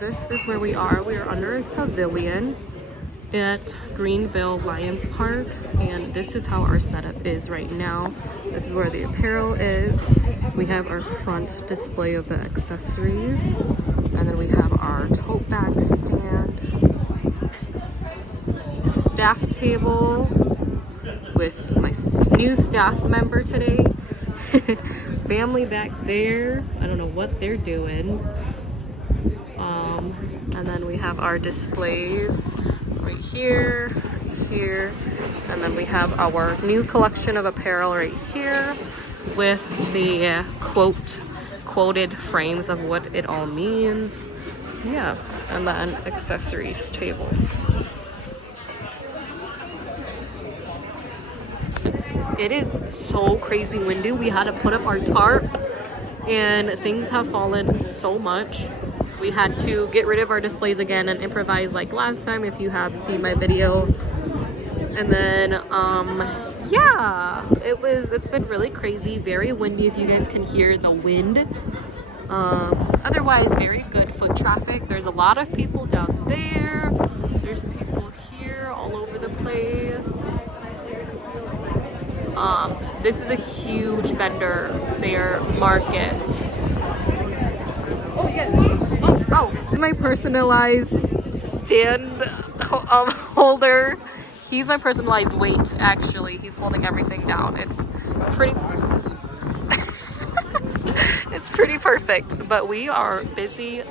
this is where we are. We are under a pavilion at Greenville Lions Park, and this is how our setup is right now. This is where the apparel is. We have our front display of the accessories, and then we have our tote bag stand, staff table with my new staff member today. Family back there, I don't know what they're doing. And then we have our displays right here, and then we have our new collection of apparel right here with the quoted frames of what it all means. Yeah, and then accessories table. It is so crazy windy. We had to put up our tarp and things have fallen so much. We had to get rid of our displays again and improvise like last time, if you have seen my video. And then yeah, it's been really crazy, very windy, if you guys can hear the wind. Otherwise very good foot traffic. There's a lot of people down there, there's people here all over the place. This is a huge vendor fair market. Oh yes. Oh, my personalized stand holder. He's my personalized weight, actually. He's holding everything down. It's pretty it's pretty perfect. But we are busy.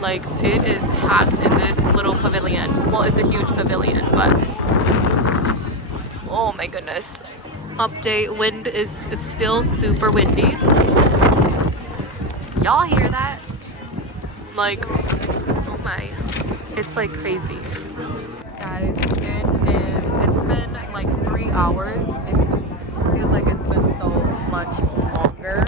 Like, it is packed in this little pavilion. Well, it's a huge pavilion, but oh my goodness. Update, it's still super windy. Y'all hear that? Like, oh my, it's like crazy. Guys, it's been like 3 hours. It feels like it's been so much longer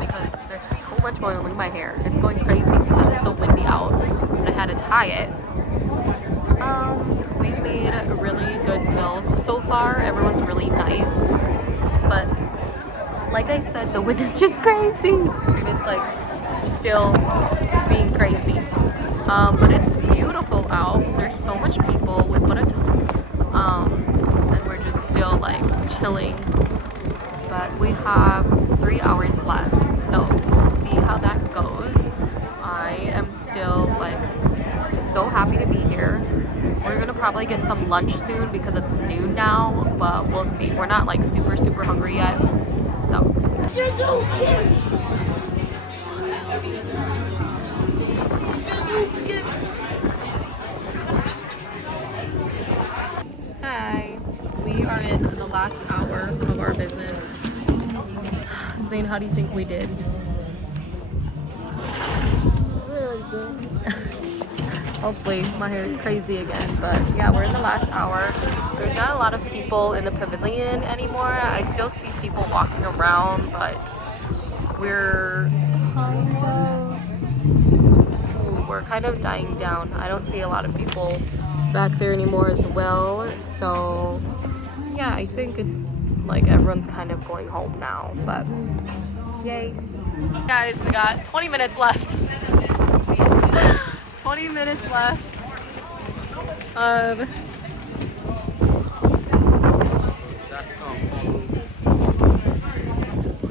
because there's so much going on. Look at my hair. It's going crazy because it's so windy out and I had to tie it. We've made really good sales so far. Everyone's really nice, but like I said, the wind is just crazy. It's like still being crazy, but it's beautiful out. There's so much people. We put and we're just still like chilling, but we have 3 hours left, so we'll see how that goes. I am still like so happy to be here. We're gonna probably get some lunch soon because it's noon now, but we'll see. We're not like super hungry yet, so. Hi, we are in the last hour of our business. Zane, how do you think we did? Really good. Hopefully. My hair is crazy again, but yeah, we're in the last hour. There's not a lot of people in the pavilion anymore. I still see people walking around, but we're kind of dying down. I don't see a lot of people back there anymore as well, so yeah, I think it's like everyone's kind of going home now, but yay. Guys, we got 20 minutes left. 20 minutes left of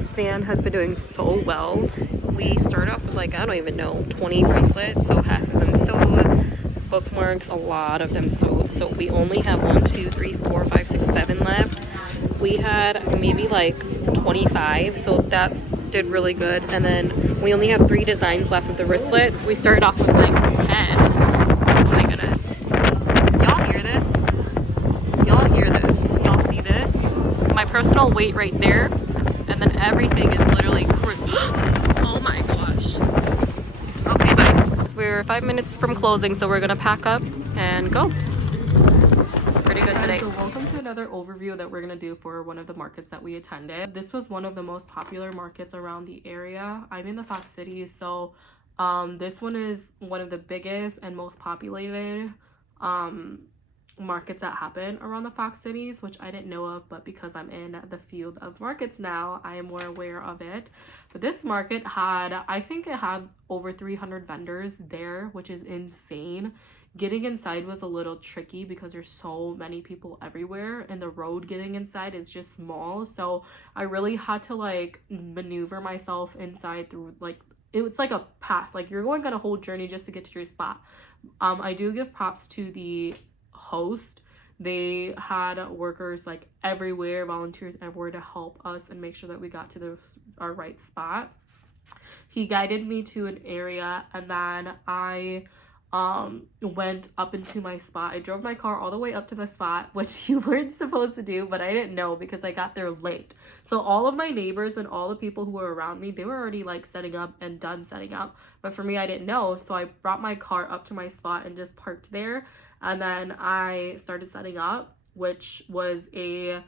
Stan has been doing so well. We started off with like, I don't even know, 20 bracelets, so half of them sold. Bookmarks, a lot of them sold, so we only have 1, 2, 3, 4, 5, 6, 7 left. We had maybe like 25, so that's did really good. And then we only have 3 designs left of the wristlets. We started off with like 10. Oh my goodness. Y'all hear this? Y'all hear this? Y'all see this? My personal weight right there, and then everything is literally oh my gosh. Okay, bye. We're 5 minutes from closing, so we're gonna pack up and go. Pretty good today. So welcome to another overview that we're gonna do for one of the markets that we attended. This was one of the most popular markets around the area. I'm in the Fox City, so this one is one of the biggest and most populated. markets that happen around the Fox cities, which I didn't know of, but because I'm in the field of markets now, I am more aware of it. But this market had, I think it had over 300 vendors there, which is insane. Getting inside was a little tricky because there's so many people everywhere, and the road getting inside is just small, so I really had to like maneuver myself inside through like, it's like a path, like you're going on a whole journey just to get to your spot. I do give props to the host. They had workers like everywhere, volunteers everywhere to help us and make sure that we got to our right spot. He guided me to an area, and then I went up into my spot. I drove my car all the way up to the spot, which you weren't supposed to do, but I didn't know because I got there late. So all of my neighbors and all the people who were around me, they were already like setting up and done setting up, but for me, I didn't know. So I brought my car up to my spot and just parked there, and then I started setting up, which was a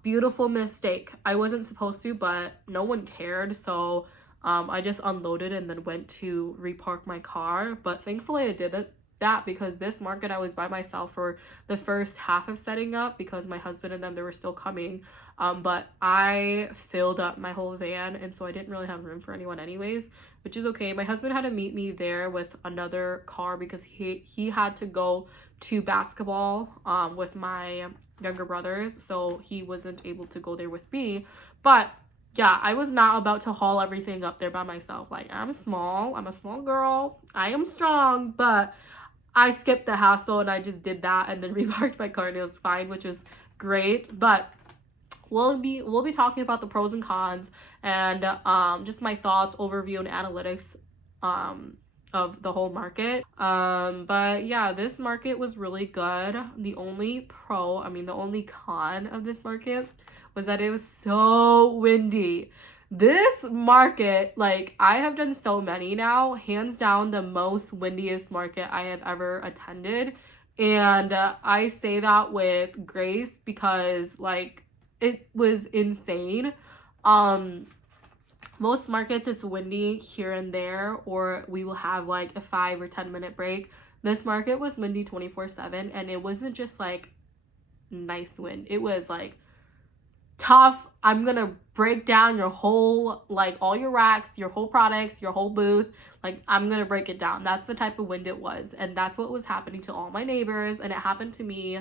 beautiful mistake. I wasn't supposed to, but no one cared, so I just unloaded and then went to repark my car. But thankfully I did that because this market I was by myself for the first half of setting up because my husband and them, they were still coming. But I filled up my whole van, and so I didn't really have room for anyone anyways, which is okay. My husband had to meet me there with another car because he had to go to basketball with my younger brothers, so he wasn't able to go there with me. But yeah, I was not about to haul everything up there by myself. Like, I'm a small girl, I am strong, but I skipped the hassle and I just did that and then reparked my car and it was fine, which is great. But we'll be talking about the pros and cons and just my thoughts, overview, and analytics of the whole market. But yeah, this market was really good. The only con of this market was that it was so windy. This market, like, I have done so many now, hands down the most windiest market I have ever attended. And I say that with grace because, like, it was insane. Most markets, it's windy here and there, or we will have like a 5 or 10 minute break. This market was windy 24/7, and it wasn't just like nice wind. It was like tough. I'm gonna break down your whole, like, all your racks, your whole products, your whole booth. Like, I'm gonna break it down. That's the type of wind it was, and that's what was happening to all my neighbors. And it happened to me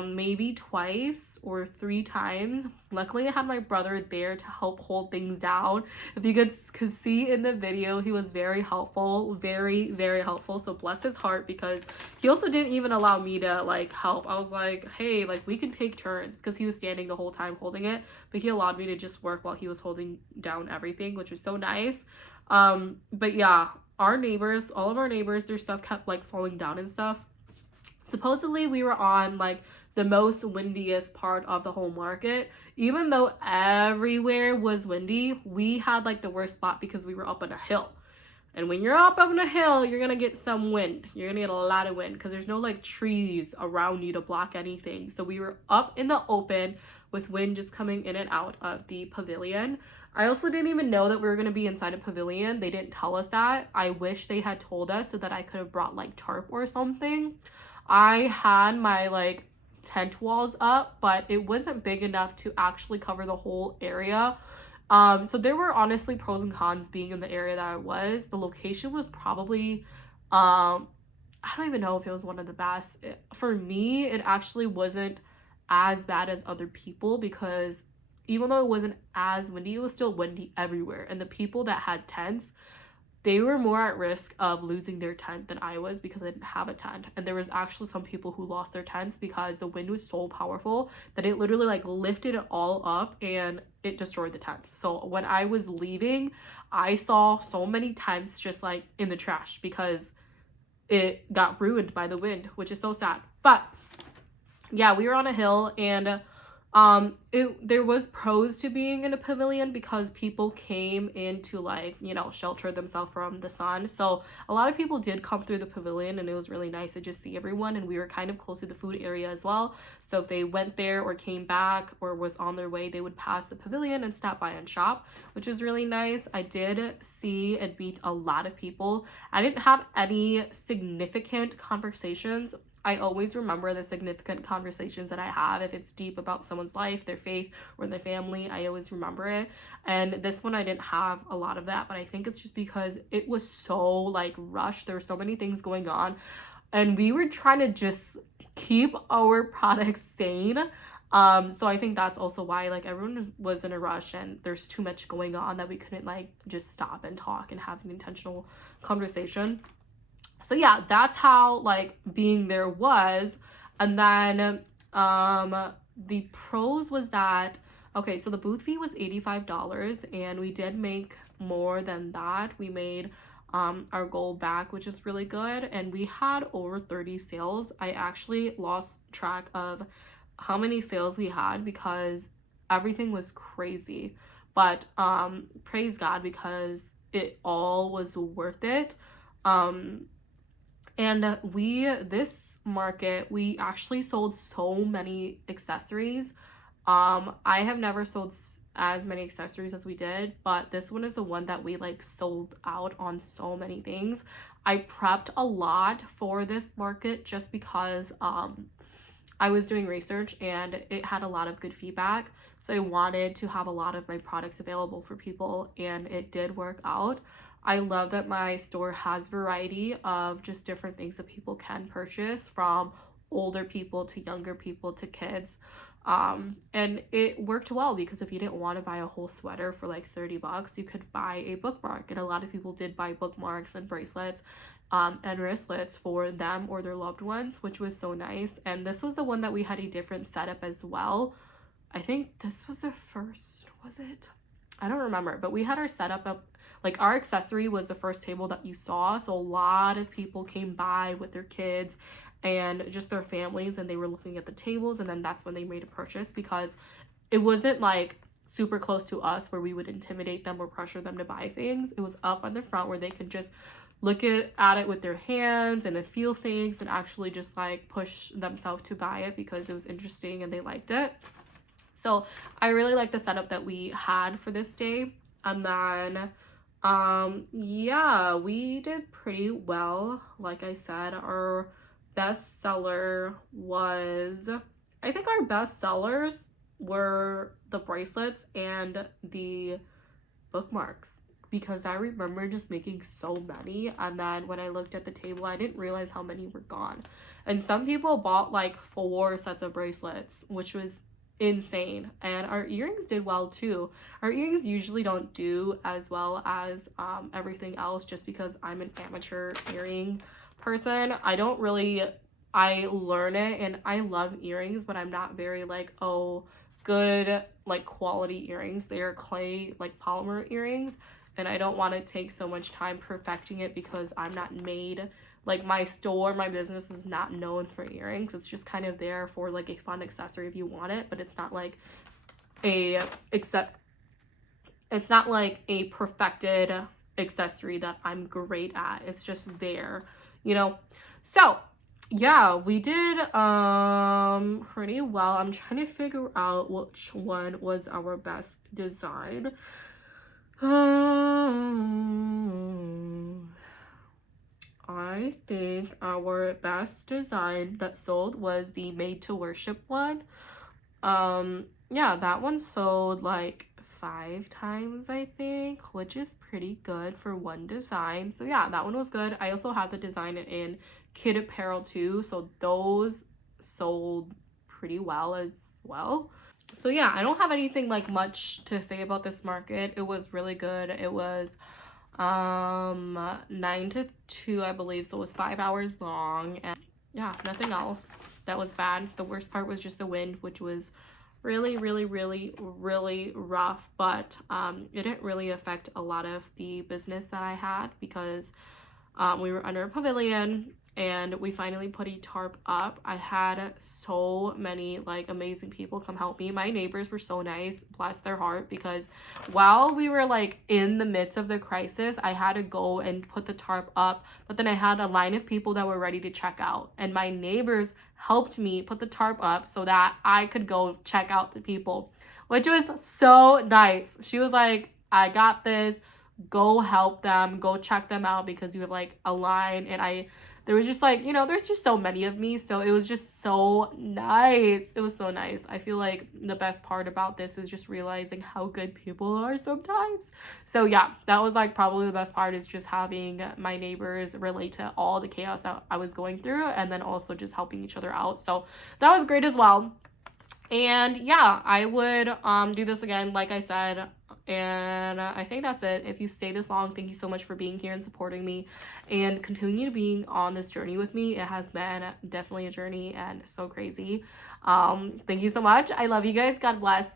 maybe twice or 3 times. Luckily I had my brother there to help hold things down. If you could see in the video, he was very helpful, very, very helpful. So bless his heart, because he also didn't even allow me to like help. I was like, hey, like, we can take turns, because he was standing the whole time holding it, but he allowed me to just work while he was holding down everything, which was so nice. But yeah, all of our neighbors, their stuff kept like falling down and stuff. Supposedly we were on like the most windiest part of the whole market. Even though everywhere was windy, we had like the worst spot because we were up on a hill. And when you're up on a hill, you're gonna get some wind. You're gonna get a lot of wind because there's no like trees around you to block anything. So we were up in the open with wind just coming in and out of the pavilion. I also didn't even know that we were going to be inside a pavilion. They didn't tell us that. I wish they had told us so that I could have brought like tarp or something. I had my like tent walls up, but it wasn't big enough to actually cover the whole area. So there were honestly pros and cons being in the area that I was. The location was probably, I don't even know if it was one of the best. For me, it actually wasn't as bad as other people, because even though it wasn't as windy, it was still windy everywhere. And the people that had tents, they were more at risk of losing their tent than I was, because I didn't have a tent. And there was actually some people who lost their tents because the wind was so powerful that it literally like lifted it all up and it destroyed the tents. So when I was leaving, I saw so many tents just like in the trash because it got ruined by the wind, which is so sad. But yeah, we were on a hill, and there was pros to being in a pavilion because people came in to like, you know, shelter themselves from the sun. So a lot of people did come through the pavilion, and it was really nice to just see everyone. And we were kind of close to the food area as well, so if they went there or came back or was on their way, they would pass the pavilion and stop by and shop, which was really nice. I did see and meet a lot of people. I didn't have any significant conversations. I always remember the significant conversations that I have. If it's deep about someone's life, their faith, or their family, I always remember it. And this one I didn't have a lot of that, but I think it's just because it was so like rushed. There were so many things going on, and we were trying to just keep our products sane. So I think that's also why like everyone was in a rush and there's too much going on that we couldn't like just stop and talk and have an intentional conversation. So yeah, that's how like being there was. And then the pros was that, okay, so the booth fee was $85 and we did make more than that. We made our goal back, which is really good, and we had over 30 sales. I actually lost track of how many sales we had because everything was crazy, but praise God because it all was worth it. And this market, we actually sold so many accessories. I have never sold as many accessories as we did, but this one is the one that we like sold out on so many things. I prepped a lot for this market just because I was doing research and it had a lot of good feedback, so I wanted to have a lot of my products available for people, and it did work out. I love that my store has variety of just different things that people can purchase, from older people to younger people to kids. And it worked well because if you didn't want to buy a whole sweater for like $30, you could buy a bookmark, and a lot of people did buy bookmarks and bracelets and wristlets for them or their loved ones, which was so nice. And this was the one that we had a different setup as well. I think this was the first, was it? I don't remember, but we had our setup up, like our accessory was the first table that you saw, so a lot of people came by with their kids and just their families, and they were looking at the tables, and then that's when they made a purchase, because it wasn't like super close to us where we would intimidate them or pressure them to buy things. It was up on the front where they could just look at it with their hands and then feel things and actually just like push themselves to buy it because it was interesting and they liked it. So I really like the setup that we had for this day. And then yeah, we did pretty well. Like I said, our best seller was, I think our best sellers were the bracelets and the bookmarks, because I remember just making so many, and then when I looked at the table I didn't realize how many were gone. And some people bought like 4 sets of bracelets, which was insane. And our earrings did well too. Our earrings usually don't do as well as everything else, just because I'm an amateur earring person. I learn it and I love earrings, but I'm not very like, oh, good like quality earrings. They are clay like polymer earrings, and I don't want to take so much time perfecting it because I'm not made, like my store, my business is not known for earrings. It's just kind of there for like a fun accessory if you want it, but it's not like it's not like a perfected accessory that I'm great at. It's just there, you know. So yeah, we did pretty well. I'm trying to figure out which one was our best design. I think our best design that sold was the made to worship one. Yeah, that one sold like 5 times, I think, which is pretty good for one design. So yeah, that one was good. I also have the design in kid apparel too, so those sold pretty well as well. So yeah, I don't have anything like much to say about this market. It was really good. It was 9 to 2, I believe, so it was 5 hours long, and yeah, nothing else that was bad. The worst part was just the wind, which was really rough, but it didn't really affect a lot of the business that I had because we were under a pavilion and we finally put a tarp up. I had so many like amazing people come help me. My neighbors were so nice, bless their heart, because while we were like in the midst of the crisis, I had to go and put the tarp up, but then I had a line of people that were ready to check out, and my neighbors helped me put the tarp up so that I could go check out the people, which was so nice. She was like, I got this, go help them, go check them out because you have like a line. And there was just like, you know, there's just so many of me, so it was just so nice. It was so nice. I feel like the best part about this is just realizing how good people are sometimes. So yeah, that was like probably the best part, is just having my neighbors relate to all the chaos that I was going through, and then also just helping each other out. So that was great as well. And yeah, I would do this again, like I said. And I think that's it. If you stay this long, thank you so much for being here and supporting me and continue being on this journey with me. It has been definitely a journey and so crazy. Thank you so much. I love you guys. God bless.